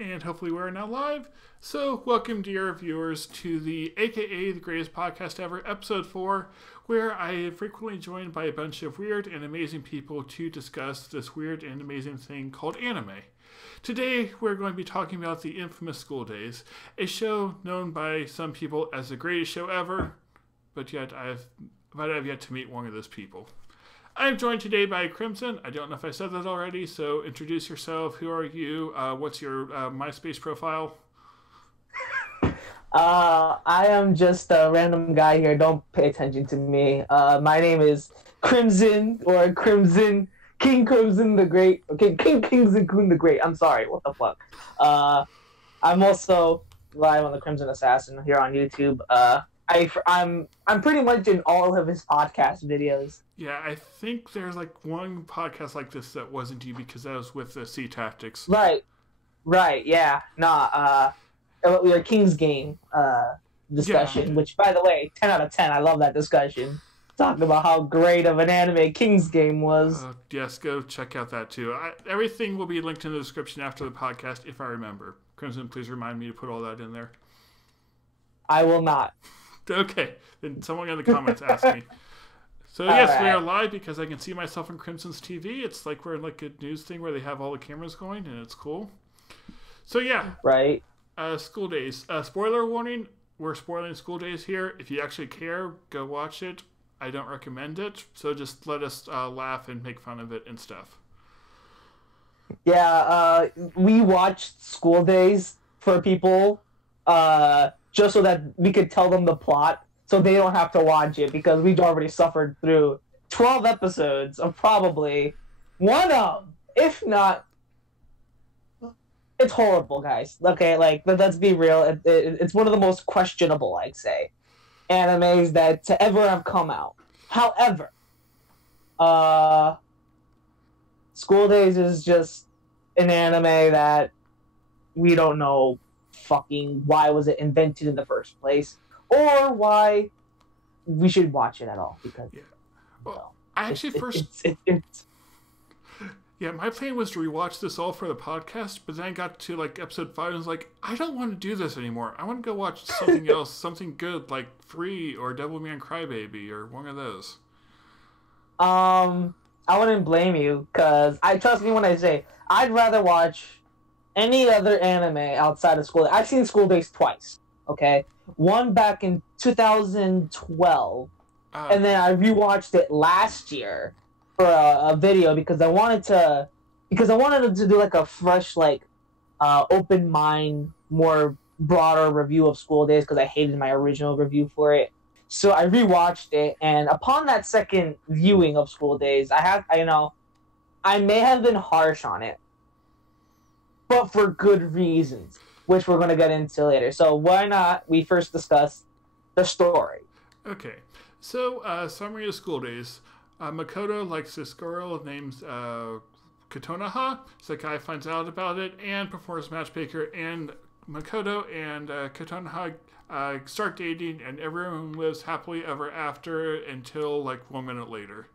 And hopefully we're now live. So, welcome, dear viewers, to the AKA The Greatest Podcast Ever, Episode 4, where I am frequently joined by a bunch of weird and amazing people to discuss this weird and amazing thing called anime. Today, we're going to be talking about the infamous School Days, a show known by some people as the greatest show ever, but yet I've yet to meet one of those people. I'm joined today by Crimson. I don't know if I said that already, so introduce yourself. Who are you? What's your MySpace profile? I am just a random guy here. Don't pay attention to me. My name is Crimson, or Crimson, King Crimson the Great. Okay, King Crimson the Great. I'm sorry, what the fuck. I'm also live on the Crimson Assassin here on YouTube. I'm pretty much in all of his podcast videos. Yeah, I think there's like one podcast like this that wasn't you because that was with the Sea Tactics. Right, yeah. Your King's Game discussion, which, by the way, 10 out of 10. I love that discussion. Talking about how great of an anime King's Game was. Yes, go check out that too. Everything will be linked in the description after the podcast if I remember. Crimson, please remind me to put all that in there. I will not. Okay, then someone in the comments ask me. So yes, right. We are live because I can see myself on Crimson's TV. It's like we're in like a news thing where they have all the cameras going, and it's cool. So yeah, right. School Days. Spoiler warning: we're spoiling School Days here. If you actually care, go watch it. I don't recommend it, so just let us laugh and make fun of it and stuff. Yeah, we watched School Days for people, just so that we could tell them the plot. So they don't have to watch it because we've already suffered through 12 episodes of probably one of, if not, it's horrible, guys. Okay, like, let's be real. It's one of the most questionable, I'd say, animes that to ever have come out. However, School Days is just an anime that we don't know fucking why was it invented in the first place. Or why we should watch it at all, because I actually my plan was to rewatch this all for the podcast, but then I got to like episode 5 and was like, I don't want to do this anymore. I want to go watch something else, something good like Free or Devilman Crybaby or one of those. I wouldn't blame you, because trust me when I say I'd rather watch any other anime outside of School Days. I've seen School Days twice. Okay, one back in 2012, and then I rewatched it last year for a video because I wanted to do like a fresh, like, open mind, more broader review of School Days because I hated my original review for it. So I rewatched it, and upon that second viewing of School Days, I may have been harsh on it, but for good reasons, which we're going to get into later. So why not we first discuss the story? Okay. So, summary of School Days. Makoto likes this girl named Kotonoha. Sakai finds out about it and performs matchmaker, and Makoto and Kotonoha start dating, and everyone lives happily ever after until like 1 minute later,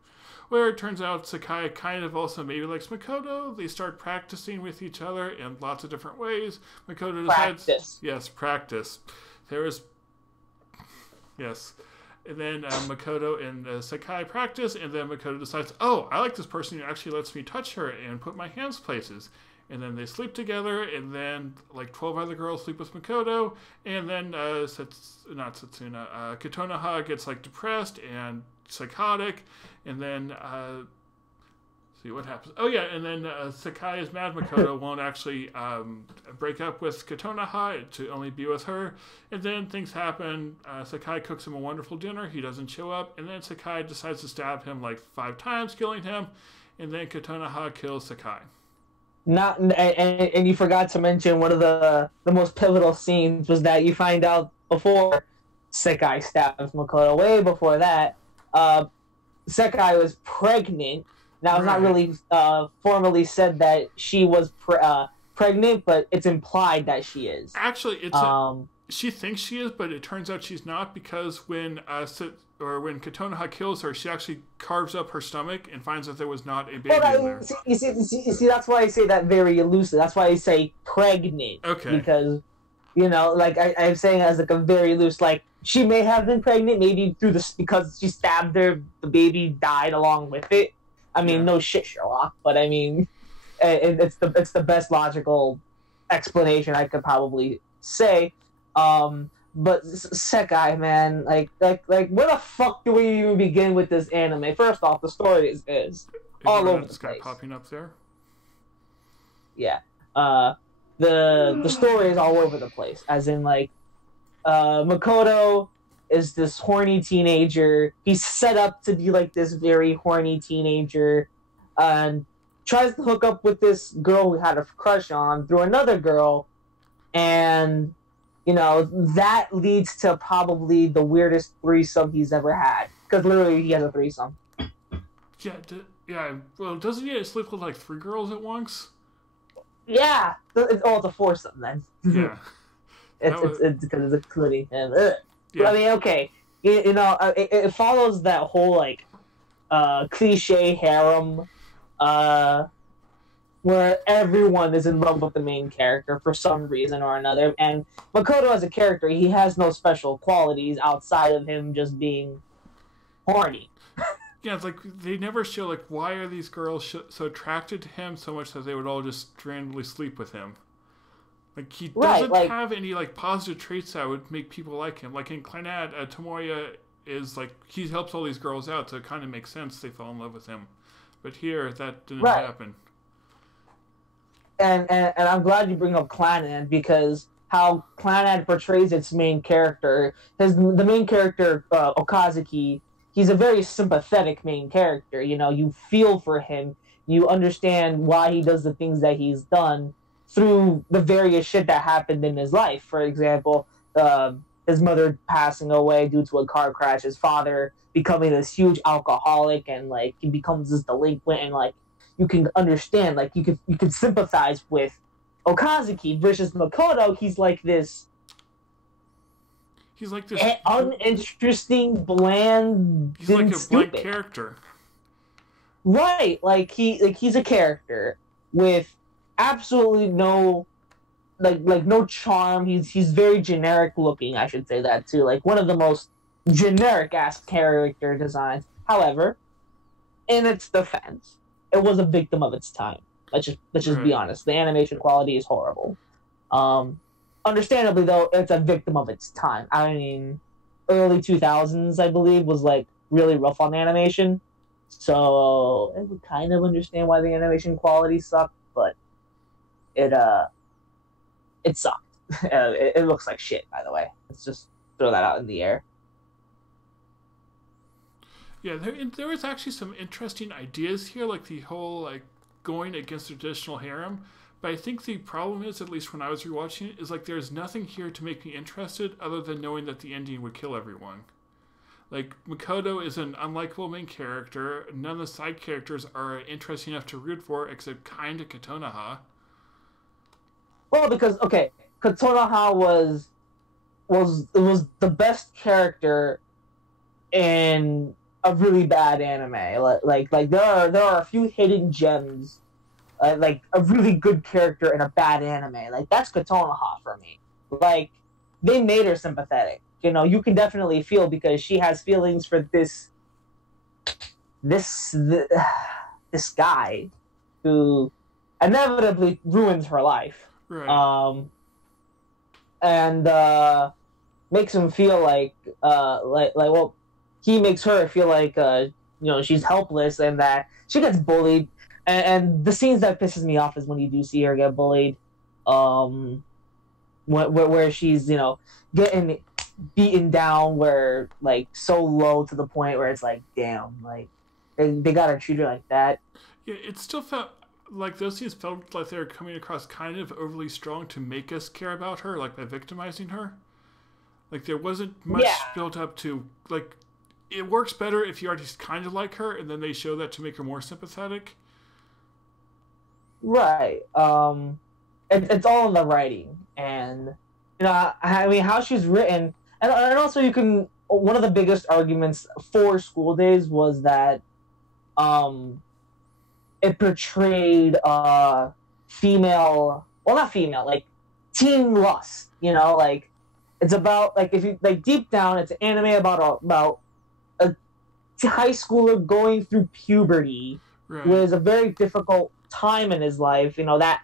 where it turns out Sakai kind of also maybe likes Makoto. They start practicing with each other in lots of different ways. Makoto decides... Practice. Yes. And then Makoto and Sakai practice, and then Makoto decides, oh, I like this person who actually lets me touch her and put my hands places. And then they sleep together, and then like 12 other girls sleep with Makoto, and then Kotonoha gets like depressed and psychotic, and then see what happens. Oh yeah, and then Sakai is mad Makoto won't actually break up with Kotonoha to only be with her, and then things happen. Sakai cooks him a wonderful dinner. He doesn't show up, and then Sakai decides to stab him like 5 times, killing him, and then Kotonoha kills Sakai. And you forgot to mention one of the most pivotal scenes was that you find out before Sakai stabs Makoto. Way before that, Sakai was pregnant. Now, it's not really formally said that she was pregnant, but it's implied that she is. Actually, she thinks she is, but it turns out she's not, because when when Kotonoha kills her, she actually carves up her stomach and finds that there was not a baby in there. You see, that's why I say that very elusive. That's why I say pregnant. Okay. Because, like I'm saying as like a very loose, like she may have been pregnant, maybe through this because she stabbed her, the baby died along with it. I mean, no shit, Sherlock, but I mean, it's the best logical explanation I could probably say. But Sekai, man, like, where the fuck do we even begin with this anime? First off, the story is all over the place. Popping up there. Yeah. The story is all over the place. As in, like, Makoto is this horny teenager. He's set up to be like this very horny teenager, and tries to hook up with this girl who had a crush on through another girl, and that leads to probably the weirdest threesome he's ever had. Because literally, he has a threesome. Yeah. Well, doesn't he sleep with like 3 girls at once? Yeah. It's a foursome then. Yeah. It's because it's including him. Yeah. But I mean, okay. It follows that whole like cliche harem, where everyone is in love with the main character for some reason or another. And Makoto as a character, he has no special qualities outside of him just being horny. Yeah, it's like they never show like why are these girls so attracted to him so much that they would all just randomly sleep with him. Like he doesn't have any like positive traits that would make people like him. Like in Clannad, Tomoya is like he helps all these girls out, so it kind of makes sense they fell in love with him. But here, that didn't happen. And I'm glad you bring up Clannad, because how Clannad portrays its main character, the main character Okazuki, he's a very sympathetic main character. You feel for him, you understand why he does the things that he's done through the various shit that happened in his life. For example, his mother passing away due to a car crash, his father becoming this huge alcoholic, and like he becomes this delinquent, and like you can understand, like you can sympathize with Okazuki versus Makoto. He's like this uninteresting, bland. He's like a blank character. Right, he's a character with absolutely no no charm. He's very generic looking, I should say that too. Like one of the most generic ass character designs. However, in its defense, it was a victim of its time. Let's just be honest. The animation quality is horrible. Understandably though, it's a victim of its time. I mean, early 2000s, I believe, was like really rough on animation. So I would kind of understand why the animation quality sucked, but it sucked. It looks like shit, by the way. Let's just throw that out in the air. Yeah, there was actually some interesting ideas here, like the whole like going against the traditional harem. But I think the problem is, at least when I was rewatching it, is like there's nothing here to make me interested other than knowing that the ending would kill everyone. Like Makoto is an unlikable main character. None of the side characters are interesting enough to root for, except kind of Kotonoha. Well, because Kotonoha was the best character in a really bad anime. Like there are a few hidden gems, like a really good character in a bad anime. Like that's Kotonoha for me. Like they made her sympathetic. You can definitely feel, because she has feelings for this guy who inevitably ruins her life. Right. And makes him feel like he makes her feel like she's helpless, and that she gets bullied. And the scenes that pisses me off is when you do see her get bullied, where she's getting beaten down, where like so low to the point where it's like, damn, like they gotta treat her like that. Yeah, it still felt like those scenes felt like they were coming across kind of overly strong to make us care about her, like by victimizing her. Like there wasn't much built up to, like, it works better if you already kind of like her, and then they show that to make her more sympathetic. Right. It's all in the writing, and you know, I mean, how she's written, and also you can. One of the biggest arguments for School Days was that um, it portrayed female, well, not female, like teen lust. You know, like it's about like if you like deep down, it's an anime about a high schooler going through puberty, Right. was a very difficult time in his life. You know that,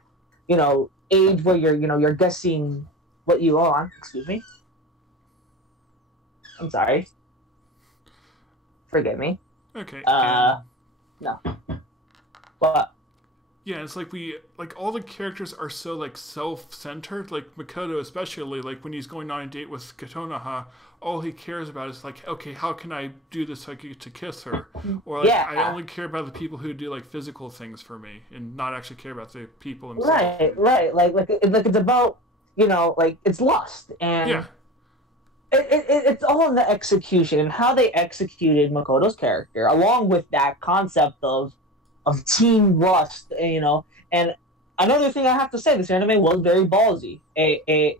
age where you're guessing what you are. Excuse me. I'm sorry. Forgive me. Okay. No. But Yeah, it's like all the characters are so like self-centered. Like Makoto, especially, like when he's going on a date with Kotonoha, all he cares about is like, okay, how can I do this so I can get to kiss her? Or like, yeah, I only care about the people who do like physical things for me, and not actually care about the people themselves. right. Like it's about like it's lust and. Yeah. It's all in the execution and how they executed Makoto's character, along with that concept of teen lust, And another thing I have to say, this anime was very ballsy. I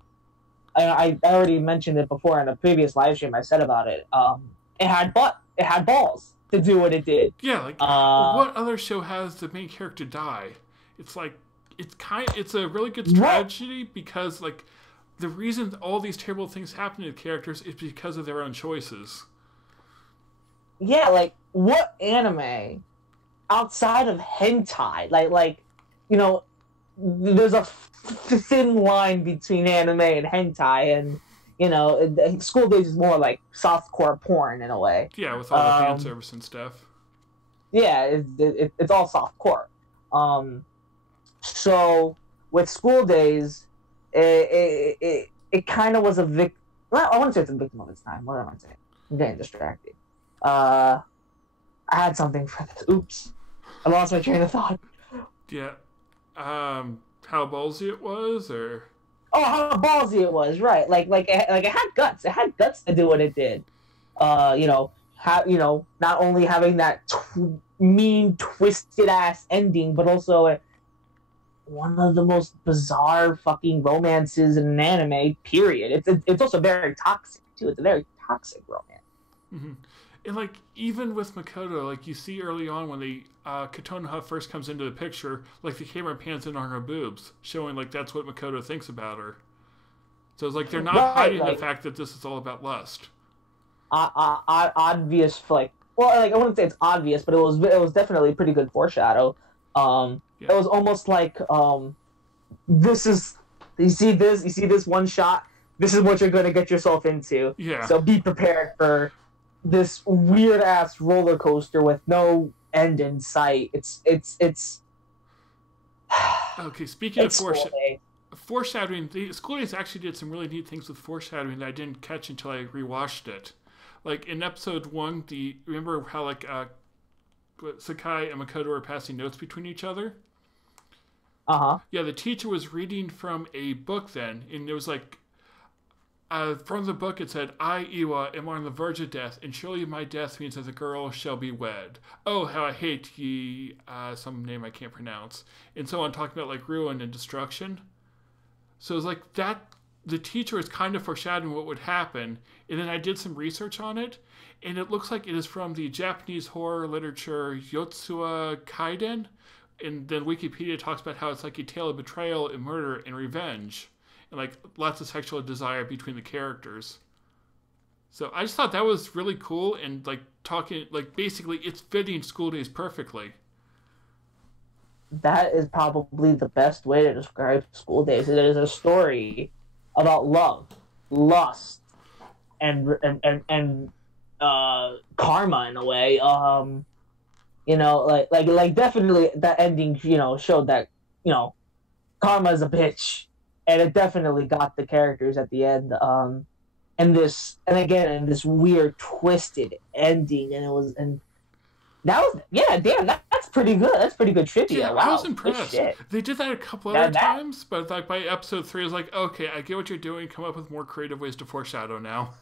already mentioned it before in a previous live stream. I said about it. It had balls to do what it did. Yeah, like what other show has the main character die? It's like it's a really good strategy because like. The reason all these terrible things happen to the characters is because of their own choices. Yeah, like what anime outside of hentai, there's a thin line between anime and hentai, and School Days is more like softcore porn in a way. Yeah, with all the fan service and stuff. Yeah, it's all softcore. So with School Days. It kind of was a victim. Well, I wouldn't say it's a victim of its time. What am I saying? I'm getting distracted. I had something for this. Oops, I lost my train of thought. Yeah, how ballsy it was, or how ballsy it was, right? Like it had guts. It had guts to do what it did. Not only having that mean, twisted ass ending, but also one of the most bizarre fucking romances in an anime, period. It's also very toxic, too. It's a very toxic romance. Mm-hmm. And, like, even with Makoto, like, you see early on when Kotonoha first comes into the picture, like, the camera pans in on her boobs, showing, like, that's what Makoto thinks about her. So it's like they're not hiding the fact that this is all about lust. Obvious, like, well, like, I wouldn't say it's obvious, but it was definitely pretty good foreshadow. It was almost like this is you see this one shot, this is what you're gonna get yourself into. Yeah. So be prepared for this weird ass roller coaster with no end in sight. It's okay, speaking of foreshadowing, School Days actually did some really neat things with foreshadowing that I didn't catch until I rewatched it. Like in episode 1, remember how like Sakai and Makoto were passing notes between each other? Yeah, the teacher was reading from a book then, and it was like, from the book it said, I, Iwa, am on the verge of death, and surely my death means that the girl shall be wed. Oh, how I hate ye, some name I can't pronounce. And so on, talking about like ruin and destruction. So it was like that, the teacher is kind of foreshadowing what would happen, and then I did some research on it, and it looks like it is from the Japanese horror literature Yotsuya Kaiden. And then Wikipedia talks about how it's like a tale of betrayal and murder and revenge. And like lots of sexual desire between the characters. So I just thought that was really cool and like basically it's fitting School Days perfectly. That is probably the best way to describe School Days. It is a story about love, lust, and karma in a way. Like definitely that ending, showed that, karma is a bitch, and it definitely got the characters at the end. And this weird twisted ending, and that's pretty good. That's pretty good trivia. Yeah, wow, I was impressed. They did that a couple other times, but like by episode 3, I was like, okay, I get what you're doing. Come up with more creative ways to foreshadow now.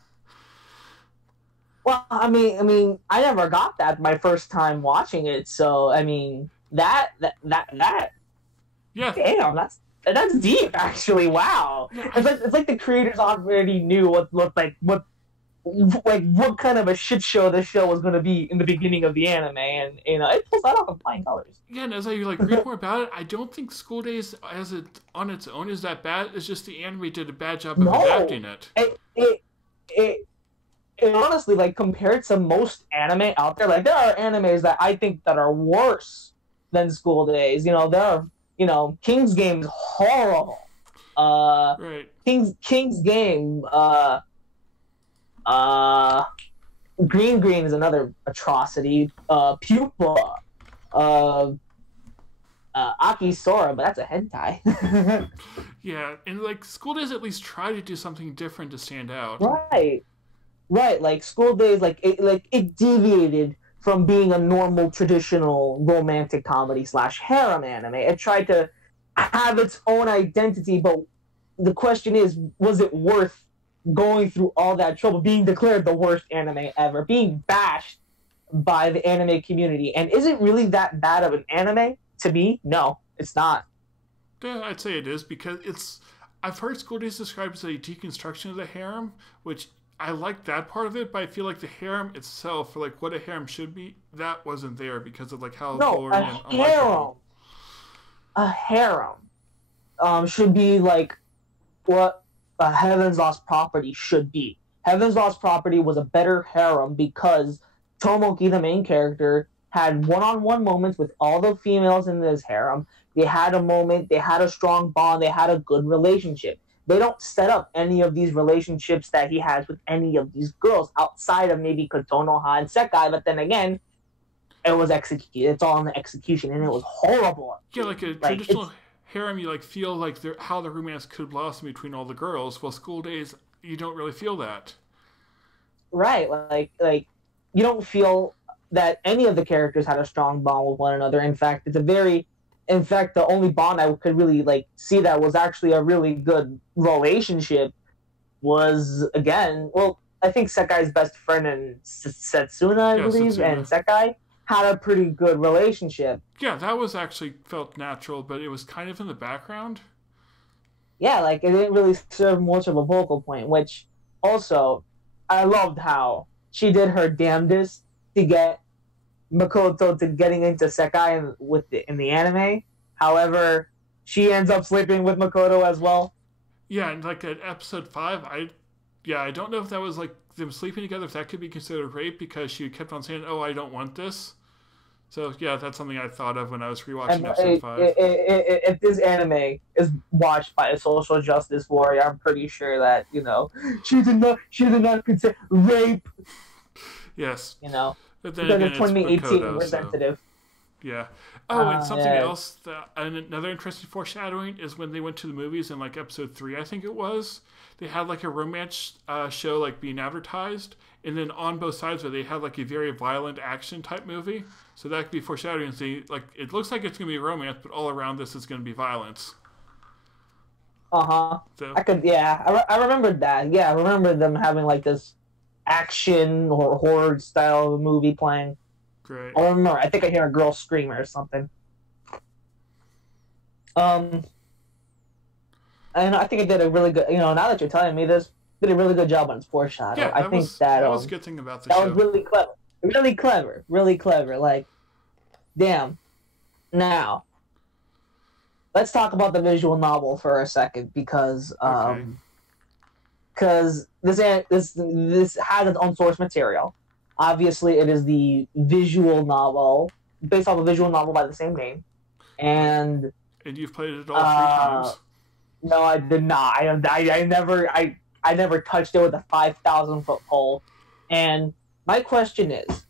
Well, I mean, I never got that my first time watching it, so I mean, that yeah, damn, that's That's deep, actually. Wow. It's like the creators already knew what kind of a shit show this show was going to be in the beginning of the anime, and it pulls that off in flying colors. Yeah, and as I read more about it, I don't think School Days as it on its own is that bad. It's just the anime did a bad job of adapting it. It honestly, like, compared to most anime out there, like, there are animes that I think that are worse than School Days. There are, King's Game is horrible. Right. King's Game, Green is another atrocity. Pupa, Aki Sora, but that's a hentai. Yeah, and School Days at least try to do something different to stand out. Right. Like School Days, it deviated from being a normal traditional romantic comedy / harem anime. It tried to have its own identity, but the question is, was it worth going through all that trouble, being declared the worst anime ever, being bashed by the anime community? And is it really that bad of an anime? To me, no, it's not. Yeah, I'd say it is, because I've heard School Days described as a deconstruction of the harem, which I like that part of it, but I feel like the harem itself, or what a harem should be, that wasn't there because of how boring and unlikable. A harem should be what a Heaven's Lost Property should be. Heaven's Lost Property was a better harem because Tomoki, the main character, had one-on-one moments with all the females in this harem. They had a moment, they had a strong bond, they had a good relationship. They don't set up any of these relationships that he has with any of these girls outside of maybe Kotonoha and Sekai, but then again, it was executed. It's all in the execution, and it was horrible. Yeah, a traditional harem, you feel how the romance could blossom between all the girls. While School Days, you don't really feel that. Right, you don't feel that any of the characters had a strong bond with one another. In fact, the only bond I could really see that was actually a really good relationship was, again, I think Sekai's best friend and Setsuna, I believe, Setsuna. And Sekai had a pretty good relationship. Yeah, that was actually felt natural, but it was kind of in the background. Yeah, it didn't really serve much of a focal point, which also, I loved how she did her damnedest to get Makoto to getting into Sekai in the anime. However, she ends up sleeping with Makoto as well. Yeah, and at episode 5, I don't know if that was them sleeping together, if that could be considered rape, because she kept on saying, "Oh, I don't want this." So yeah, that's something I thought of when I was rewatching episode 5. If this anime is watched by a social justice warrior, I'm pretty sure that she did not consider rape. Yes. But then again, 2018 Makoto, representative. So, yeah. Oh, and something else, another interesting foreshadowing is when they went to the movies in episode 3, I think it was. They had a romance show being advertised, and then on both sides of it, they had a very violent action type movie. So that could be foreshadowing. It looks like it's going to be romance, but all around this is going to be violence. So, I remembered that. Yeah, I remember them having this action or horror style of movie playing. Great. I don't remember. I think I hear a girl scream or something. And I think it did a really good. Now that you're telling me this, did a really good job on its foreshadow. Yeah, that was a good thing about the show. That was really clever. Damn. Now, let's talk about the visual novel for a second because this has its own source material. Obviously, it is the visual novel based off a visual novel by the same name, and you've played it all 3 times. No, I did not. I never touched it with a 5,000-foot pole. And my question is,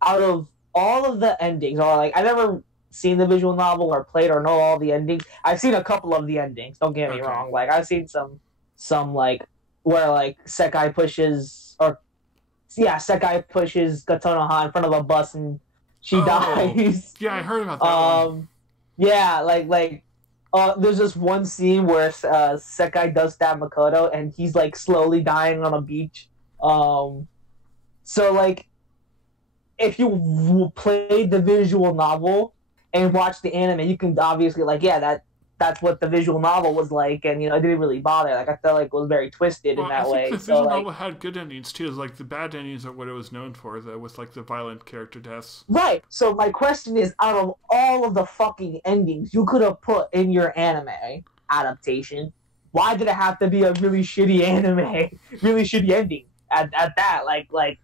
out of all of the endings, or I never seen the visual novel or played or know all the endings. I've seen a couple of the endings. Don't get me wrong. I've seen some where Sekai pushes Sekai pushes Kotonoha in front of a bus and she dies. Yeah, I heard about that one. Yeah, there's this one scene where Sekai does stab Makoto and he's slowly dying on a beach. If you played the visual novel and watched the anime, you can obviously that's what the visual novel was like, and it didn't really bother. Like I felt like it was very twisted in Well, I that think way. the So visual like, novel had good endings too. Like the bad endings are what it was known for, though, with like the violent character deaths. right. So my question is, out of all of the fucking endings you could have put in your anime adaptation, why did it have to be a really shitty anime, really shitty ending at that? Like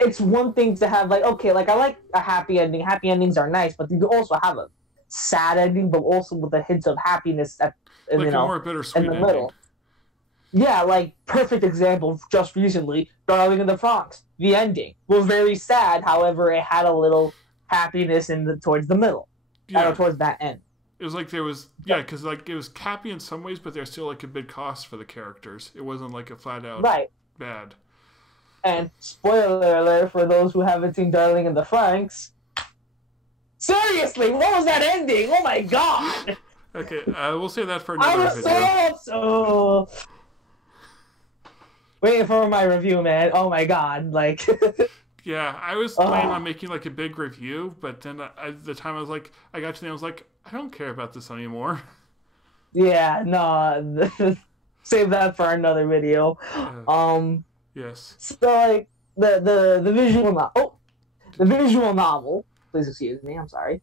it's one thing to have like, okay, like I like a happy ending. Happy endings are nice, but you can also have a sad ending, but also with a hint of happiness at Like a more in bittersweet the ending. middle. Yeah, like perfect example just recently, Darling in the Franxx. The ending was very sad, however, it had a little happiness towards the middle, Yeah. towards that end. It was like there was, yeah, because like it was happy in some ways, but there's still like a big cost for the characters. It wasn't like a flat out Right. bad. And spoiler alert for those who haven't seen Darling in the Franxx. Seriously, what was that ending? Oh my god! Okay, we'll say that for I another was video. so waiting for my review, man. Oh my god, like Yeah, I was planning on making like a big review, but then at the time I was like, I got to the end, I was like, I don't care about this anymore. yeah, no, save that for another video. Yes. So like the visual novel. Oh, the visual novel. Please excuse me. I'm sorry.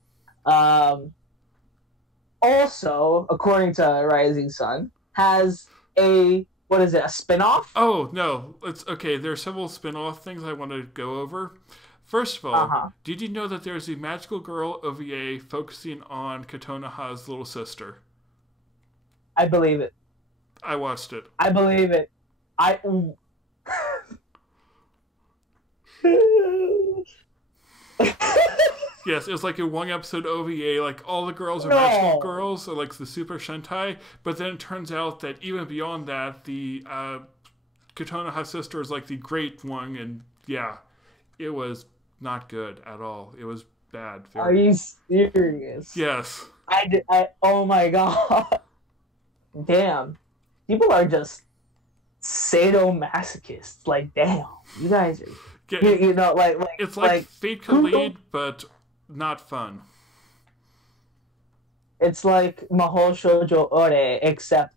Also, according to Rising Sun, has a what is it? A spinoff? Oh no, it's okay. There are several spin-off things I want to go over. First of all, did you know that there's a magical girl OVA focusing on Kotonoha's little sister? I believe it. I watched it. I believe it. Yes, it was like a one episode OVA, like all the girls are magical girls, or like the Super Sentai, but then it turns out that even beyond that, the Kotonoha sister is like the great one, and yeah, it was not good at all. It was bad. Are you serious? Yes. Oh my god. Damn. People are just sadomasochists. Like, damn. You guys are... Yeah, you know, like... It's like Fate Khalid, but not fun. It's like Mahou Shoujo Ore, except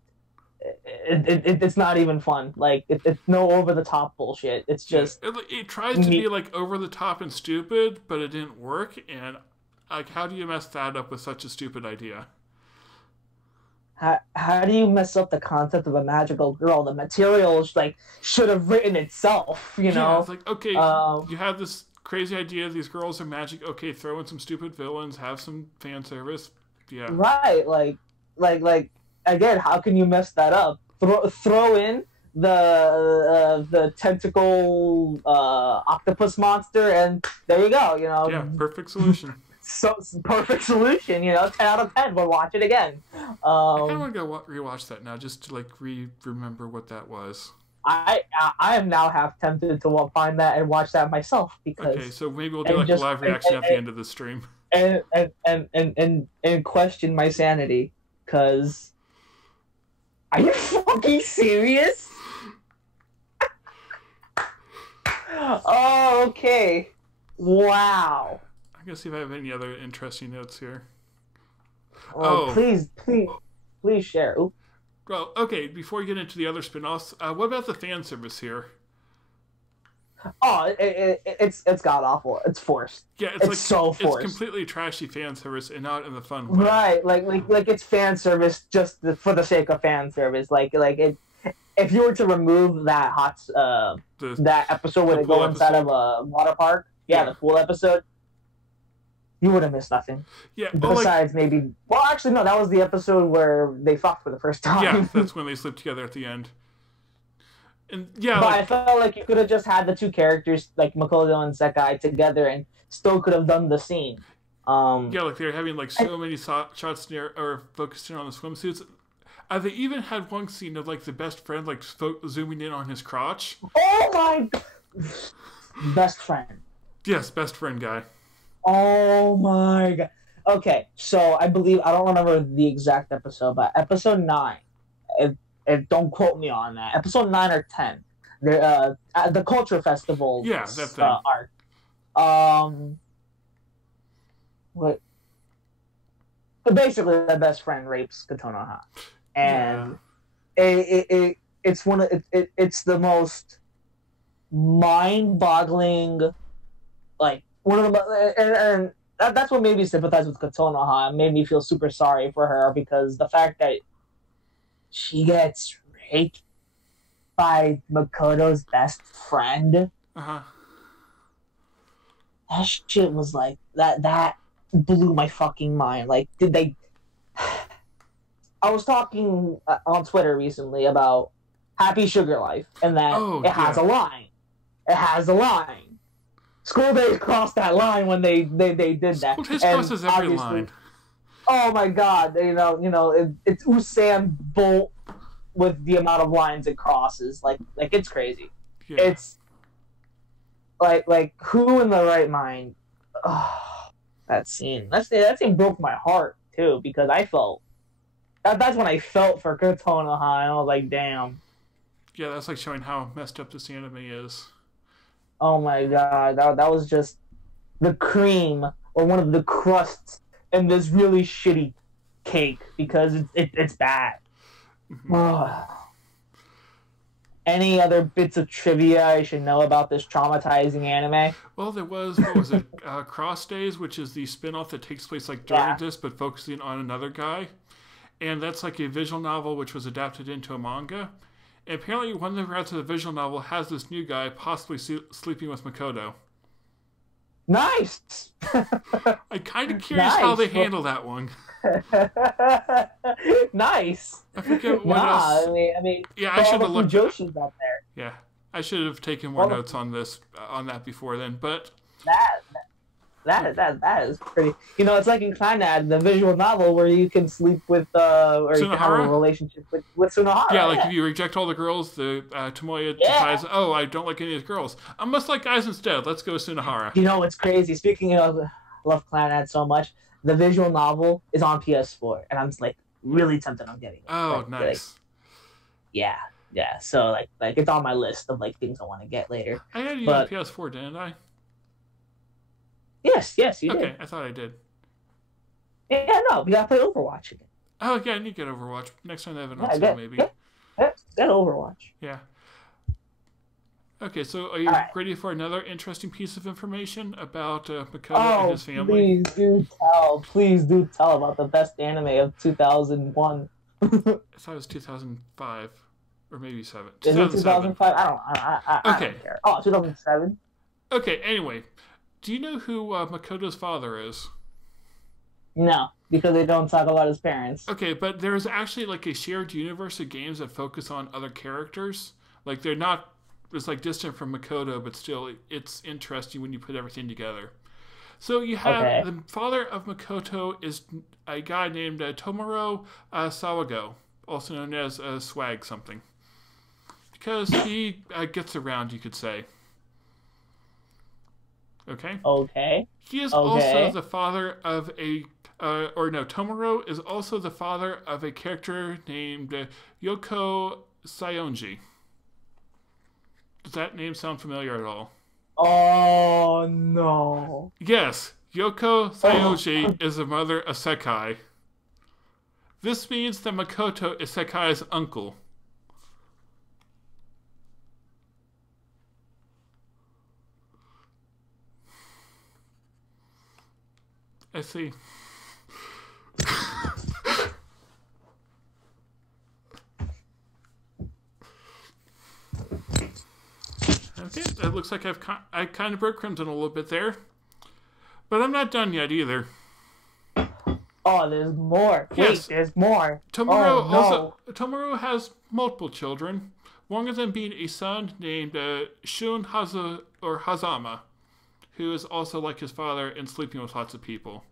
it's not even fun. Like, it's no over-the-top bullshit. It's just... Yeah, it tries to be, like, over-the-top and stupid, but it didn't work, and, like, how do you mess that up with such a stupid idea? How do you mess up the concept of a magical girl? The material like should have written itself, you know? Yeah, it's like, okay, you have this crazy idea, these girls are magic, okay, throw in some stupid villains, have some fan service. Yeah. Right, like again, how can you mess that up? Throw in the tentacle octopus monster, and there you go, you know? Yeah, perfect solution. So perfect solution, you know, 10 out of 10. But watch it again. I kind of want to go rewatch that now, just to like remember what that was. I am now half tempted to find that and watch that myself because. Okay, so maybe we'll do like a live reaction at the end of the stream. And question my sanity, because. Are you fucking serious? Oh, okay. Wow. I'm gonna see if I have any other interesting notes here. Oh, please share. Oop. Well, okay, before we get into the other spin-offs, what about the fan service here? Oh, it's god awful. It's forced. Yeah, it's like so forced. It's completely trashy fan service and not in the fun way. Right, like it's fan service just for the sake of fan service. Like it. If you were to remove that that episode where they go inside of a water park, the pool episode, you would have missed nothing. Yeah. Besides maybe, well, actually no, that was the episode where they fucked for the first time. Yeah, that's when they sleep together at the end. And yeah, but I felt like you could have just had the two characters like Makoto and Sekai together and still could have done the scene. Yeah, like they're having like so many shots near or focusing on the swimsuits. They even had one scene of like the best friend like zooming in on his crotch. Oh my! Best friend. Yes, best friend guy. Oh my god. Okay, so I don't remember the exact episode, but episode 9. Don't quote me on that. Episode 9 or 10. At the Culture Festival. Yeah, that thing. Arc. What? basically the best friend rapes Kotonoha, and it's one of it's the most mind-boggling, like one of the and that's what made me sympathize with Kotonoha. It made me feel super sorry for her because the fact that she gets raped by Makoto's best friend. Uh-huh. That shit was like that blew my fucking mind. Like, did they? I was talking on Twitter recently about Happy Sugar Life, and that it has a line. It has a line. School Days crossed that line when they did that. School Days crosses every line. Oh my god! It's Usain Bolt with the amount of lines it crosses. Like it's crazy. Yeah. It's like who in the right mind? Oh, that scene broke my heart too because I felt that's when I felt for Kotonoha, and I was like, damn. Yeah, that's like showing how messed up this anime is. Oh my god, that was just the cream or one of the crusts in this really shitty cake because it's bad. Mm-hmm. Any other bits of trivia I should know about this traumatizing anime? Well, there was, what was it, Cross Days, which is the spin-off that takes place like during this, but focusing on another guy. And that's like a visual novel which was adapted into a manga. And apparently one of the routes of the visual novel has this new guy possibly sleeping with Makoto. Nice! I'm kind of curious how they handle that one. Nice. I forget what else. I mean, yeah, I should have looked. Joshi's out there. Yeah, I should have taken more notes on that before then. But that is pretty. It's like in Clannad, the visual novel where you can sleep with or you can have a relationship with Sunohara. Yeah, like if you reject all the girls, the Tomoya decides, oh, I don't like any of the girls. I must like guys instead. Let's go with Sunohara. It's crazy. Speaking of, I love Clannad so much. The visual novel is on PS4, and I'm just like really tempted on getting it. Oh, nice. Yeah. So like it's on my list of like things I want to get later. I had you on PS4, didn't I? Yes, you did. Okay, I thought I did. Yeah, no, we gotta play Overwatch again. Oh yeah, I need to get Overwatch next time they have it on sale, maybe. Get Overwatch. Yeah. Okay, so are you ready for another interesting piece of information about Makoto and his family? Please do tell about the best anime of 2001. I thought it was 2005, or maybe 7. Is it 2005? I don't care. Oh, 2007? Okay, anyway. Do you know who Makoto's father is? No, because they don't talk about his parents. Okay, but there's actually like a shared universe of games that focus on other characters. Like they're not... It's like distant from Makoto, but still it's interesting when you put everything together. So you have the father of Makoto is a guy named Tomoro Sawago, also known as Swag something. Because he gets around, you could say. Okay? Okay. He is also the father of a... Tomoro is also the father of a character named Yoko Sayonji. Does that name sound familiar at all? Oh, no. Yes, Yoko Sayonji is the mother of Sekai. This means that Makoto is Sekai's uncle. I see. Okay, it looks like I kind of broke Crimson a little bit there. But I'm not done yet either. Oh, there's more. Yes. Wait, there's more. Tomoro has multiple children, one of them being a son named Shun Hazama, who is also like his father and sleeping with lots of people.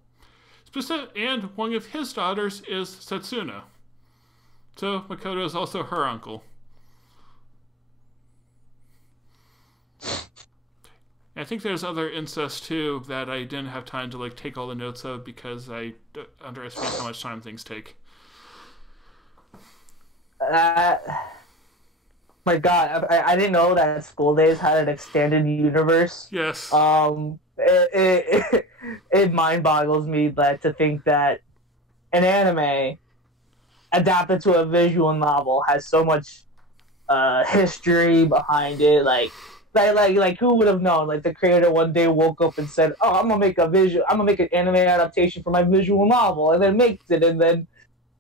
And one of his daughters is Setsuna. So Makoto is also her uncle. I think there's other incest too that I didn't have time to take all the notes of because I underestimate how much time things take. My God, I didn't know that School Days had an extended universe. Yes. It mind boggles me to think that an anime adapted to a visual novel has so much history behind it. Like who would have known? Like the creator one day woke up and said, "Oh, I'm gonna make an anime adaptation for my visual novel," and then makes it, and then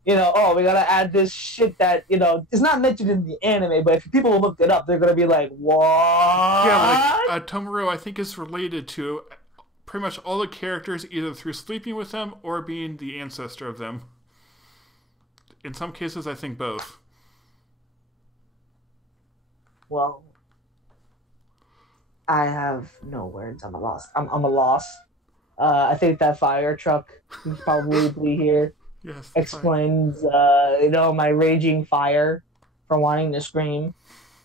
oh, we gotta add this shit that is not mentioned in the anime, but if people look it up, they're gonna be like, "What?" Yeah, like Tomorrow, I think is related to pretty much all the characters either through sleeping with them or being the ancestor of them. In some cases, I think both. Well, I have no words. I'm a loss. I'm a loss. I think that fire truck is probably here. Yes, explains my raging fire for wanting to scream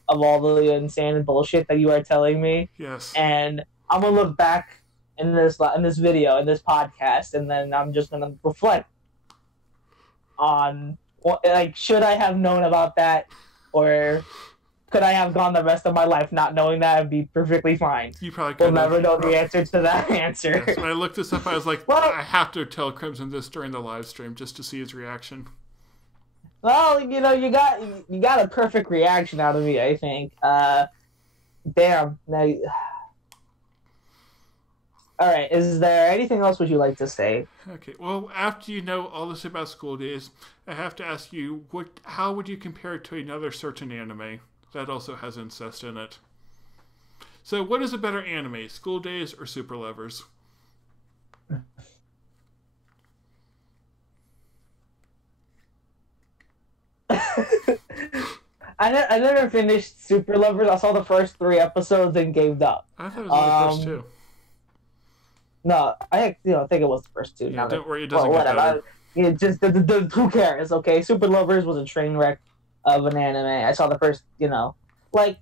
of all the insane bullshit that you are telling me. Yes. And I'm gonna look back in this video, in this podcast, and then I'm just gonna reflect on should I have known about that, or could I have gone the rest of my life not knowing that and be perfectly fine? You probably could. We'll never know the answer to that answer. Yes, when I looked this up, I was like, I have to tell Crimson this during the live stream just to see his reaction. Well, you got a perfect reaction out of me, I think. Damn. Now, all right. Is there anything else would you like to say? Okay. Well, after you know all this about School Days, I have to ask you, how would you compare it to another certain anime that also has incest in it? So, what is a better anime, School Days or Super Lovers? I never finished Super Lovers. I saw the first 3 episodes and gave up. I thought it was the first 2. No, I think it was the first 2. Yeah, don't worry, it doesn't get better. Who cares? Okay, Super Lovers was a train wreck of an anime. I saw the first, no, I'm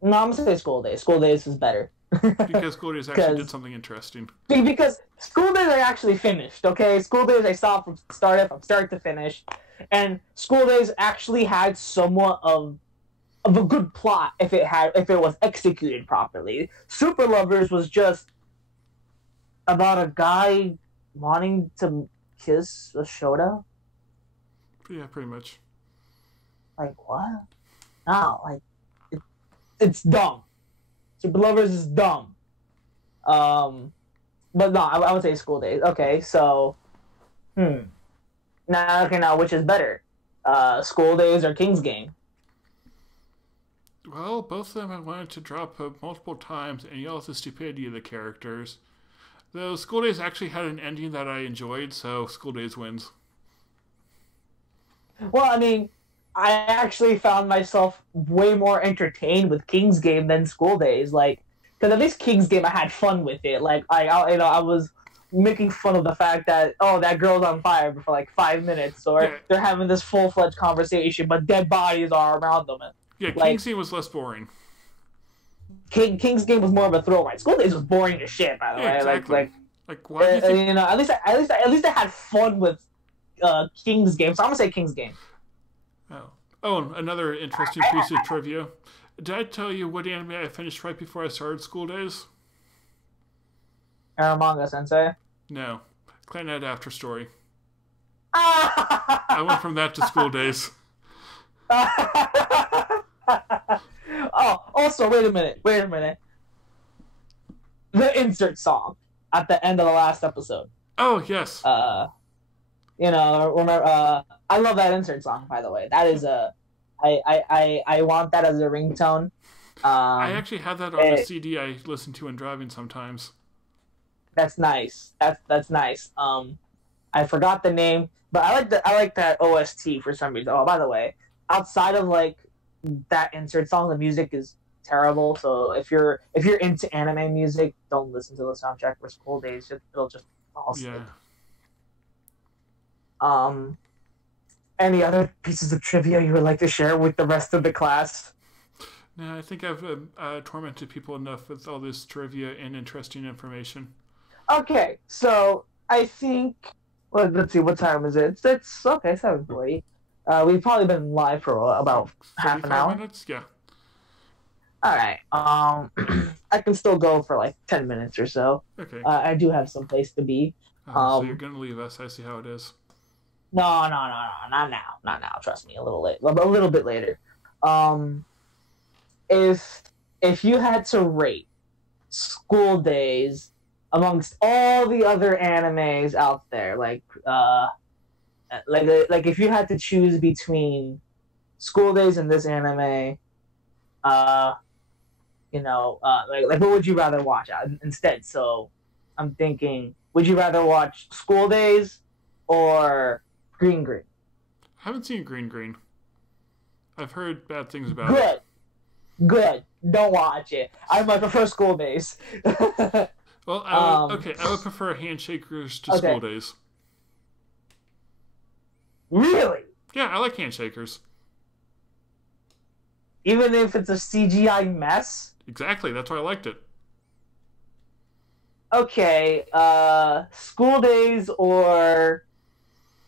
gonna say School Days. School Days is better. Because School Days actually did something interesting. Because School Days I actually finished, okay? School Days I saw from start to finish. And School Days actually had somewhat of a good plot if it was executed properly. Super Lovers was just about a guy wanting to kiss a Shota. Yeah, pretty much. Like what? No, it's dumb. Super Lovers is dumb. But no, I would say School Days. Okay, so, Now, which is better, School Days or King's Game? Well, both of them I wanted to drop multiple times, and yell at the stupidity of the characters. Though School Days actually had an ending that I enjoyed, so School Days wins. Well, I mean, I actually found myself way more entertained with King's Game than School Days, because at least King's Game I had fun with it. I was making fun of the fact that that girl's on fire for 5 minutes, or they're having this full-fledged conversation, but dead bodies are around them. Yeah, King's Game was less boring. King's Game was more of a thrill ride. School Days was boring as shit, by the way. Exactly. Why do you think... at least I had fun with King's Game, so I'm gonna say King's Game. Oh, another interesting piece of trivia. Did I tell you what anime I finished right before I started School Days? Aramanga Sensei? No. Clannad After Story. I went from that to School Days. Oh, also, wait a minute. The insert song at the end of the last episode. Oh, yes. Remember, I love that insert song, by the way. That is I want that as a ringtone. I actually have that on the CD I listen to when driving sometimes. That's nice. That's nice. I forgot the name, but I like that OST for some reason. Oh, by the way, outside of that insert song, the music is terrible. So if you're into anime music, don't listen to the soundtrack for School Days. It'll just fall asleep. Yeah. Any other pieces of trivia you would like to share with the rest of the class? No, I think I've tormented people enough with all this trivia and interesting information. Okay, so I think... Well, let's see, what time is it? It's okay, 7:40. We've probably been live for about half an hour. Minutes? Yeah. Alright, I can still go for 10 minutes or so. Okay. I do have some place to be. So you're gonna leave us. I see how it is. No, not now, not now. Trust me, a little bit later. If you had to rate School Days amongst all the other animes out there, like if you had to choose between School Days and this anime, like what would you rather watch instead? So I'm thinking, would you rather watch School Days or Green Green? I haven't seen Green Green. I've heard bad things about it. Good. Don't watch it. I might prefer School Days. Well, I would prefer Handshakers to School Days. Really? Yeah, I like Handshakers. Even if it's a CGI mess? Exactly, that's why I liked it. Okay, School Days or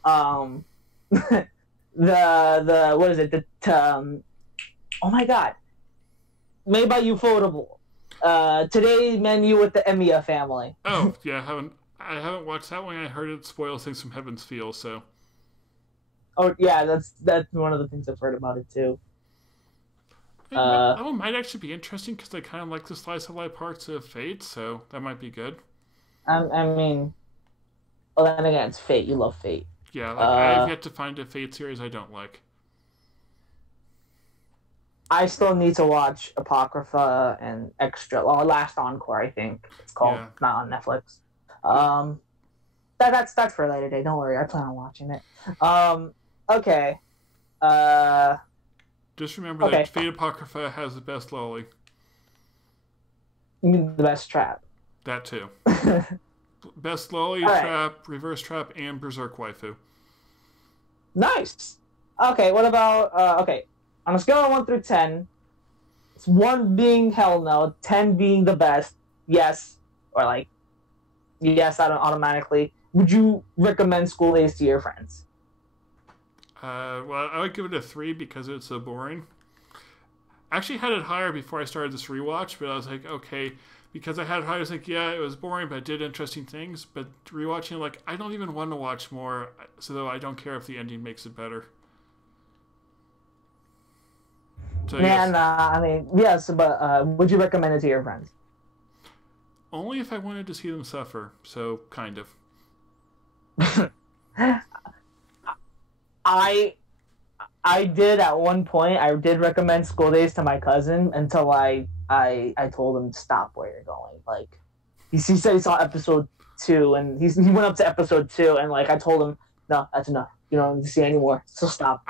the what is it? Oh my god. Made by Ufotable. Today's Menu with the Emiya family. Oh, yeah, I haven't watched that one. I heard it spoils things from Heaven's Feel, so. Oh yeah, that's one of the things I've heard about it too. That one might actually be interesting because I kind of like the slice of life parts of Fate, so that might be good. I mean, well then again, it's Fate. You love Fate. Yeah, I've yet to find a Fate series I don't like. I still need to watch Apocrypha and Extra, or Last Encore, I think it's called. Yeah. Not on Netflix. That's for a later day. Don't worry, I plan on watching it. Okay. Just remember that Fate Apocrypha has the best lolly. You mean the best trap? That too. Best lolly, trap, reverse trap, and berserk waifu. Nice. Okay, what about on a scale of 1 through 10, it's 1 being hell no, 10 being the best, yes, or yes, I don't automatically. Would you recommend School Days to your friends? Well, I would give it a 3 because it's so boring. I actually had it higher before I started this rewatch, but I was like, okay, because I had it higher, I was like, yeah, it was boring, but it did interesting things. But rewatching, I don't even want to watch more, so I don't care if the ending makes it better. So, Man, I mean, yes, but would you recommend it to your friends? Only if I wanted to see them suffer, so kind of. I did at one point. I did recommend School Days to my cousin until I told him to stop where you're going. He said he saw episode 2 and he went up to episode 2 and I told him, no, that's enough. You don't need to see anymore. So stop.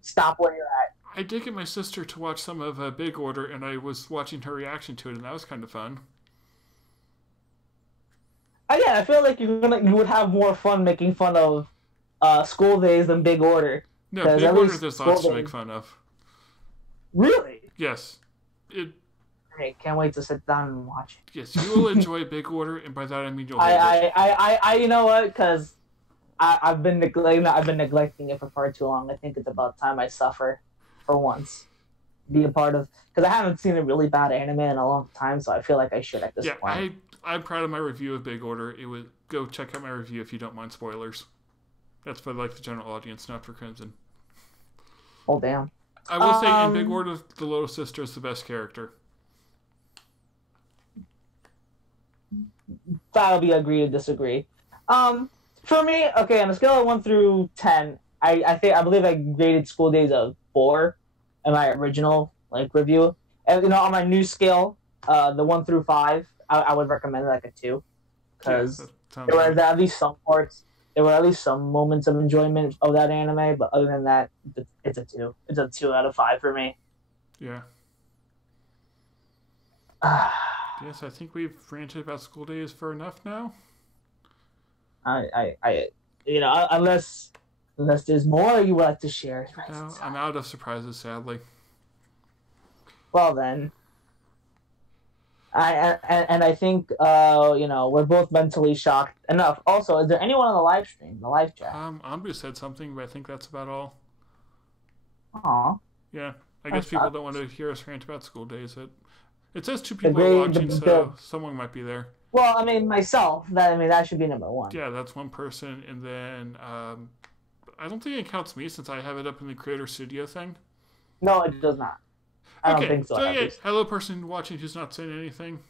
Stop where you're at. I did get my sister to watch some of Big Order, and I was watching her reaction to it, and that was kind of fun. Again, I feel like you would have more fun making fun of School Days than Big Order. No, Big Order there's lots to make fun of. Really? Yes. Hey, can't wait to sit down and watch it. Yes, you will enjoy Big Order, and by that I mean you'll hate it. You know what? Because I've been neglecting it for far too long. I think it's about time I suffer for once. Be a part of, because I haven't seen a really bad anime in a long time, so I feel like I should at this point. I'm proud of my review of Big Order. Go check out my review if you don't mind spoilers. That's for the general audience, not for Crimson. Oh damn! I will say in Big Order, the Lotus Sister is the best character. That'll be agree to disagree. For me, okay, on a scale of 1 through 10, I believe I graded School Days a 4 in my original review. And on my new scale, the 1 through 5, I would recommend a 2, because there were at least some parts, there were at least some moments of enjoyment of that anime. But other than that, it's a 2. It's a 2 out of 5 for me. Yeah. Yes, I think we've ranted about School Days for enough now. Unless there's more you would like to share. No, I'm out of surprises, sadly. Well then, I think we're both mentally shocked enough. Also, is there anyone on the live stream, the live chat? Ambu said something, but I think that's about all. Aw. Yeah, I guess people don't want to hear us rant about School Days. It says 2 people are watching, so someone might be there. Well, I mean, myself. That should be number one. Yeah, that's one person. And then I don't think it counts me since I have it up in the Creator Studio thing. No, it does not. I don't Okay, think so. so At yeah, least. hello person watching who's not saying anything.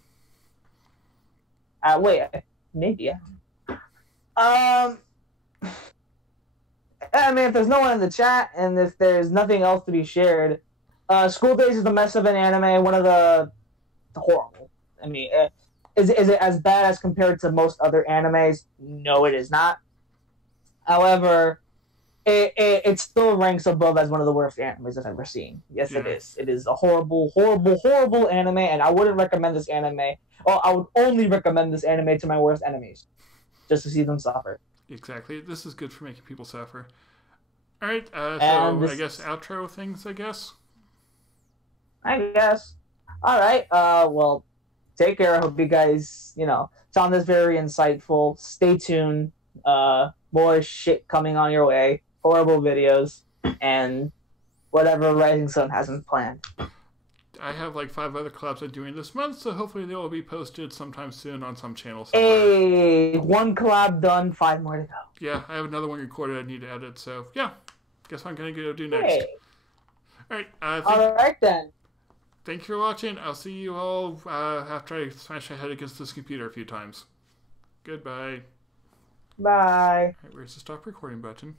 Wait, maybe. Yeah. Um, I mean, if there's no one in the chat and if there's nothing else to be shared, School Days is the mess of an anime. One of the horrible. I mean, is it as bad as compared to most other animes? No, it is not. However, it still ranks above as one of the worst animes I've ever seen. Yes, Yeah. it is. It is a horrible, horrible, horrible anime, and I wouldn't recommend this anime. Well, I would only recommend this anime to my worst enemies, just to see them suffer. Exactly. This is good for making people suffer. All right. And So this, I guess outro things. I guess. I guess. All right. Well, take care. I hope you guys, found this very insightful. Stay tuned. More shit coming on your way. Horrible videos and whatever Rising Sun hasn't planned. I have like 5 other collabs I'm doing this month, so hopefully they will be posted sometime soon on some channel somewhere. Hey, one collab done, 5 more to go. Yeah, I have another one recorded I need to edit, so yeah. Guess what I'm going to go do next. Hey. Alright, All right then. thank you for watching. I'll see you all after I smash my head against this computer a few times. Goodbye. Bye. Alright, where's the stop recording button?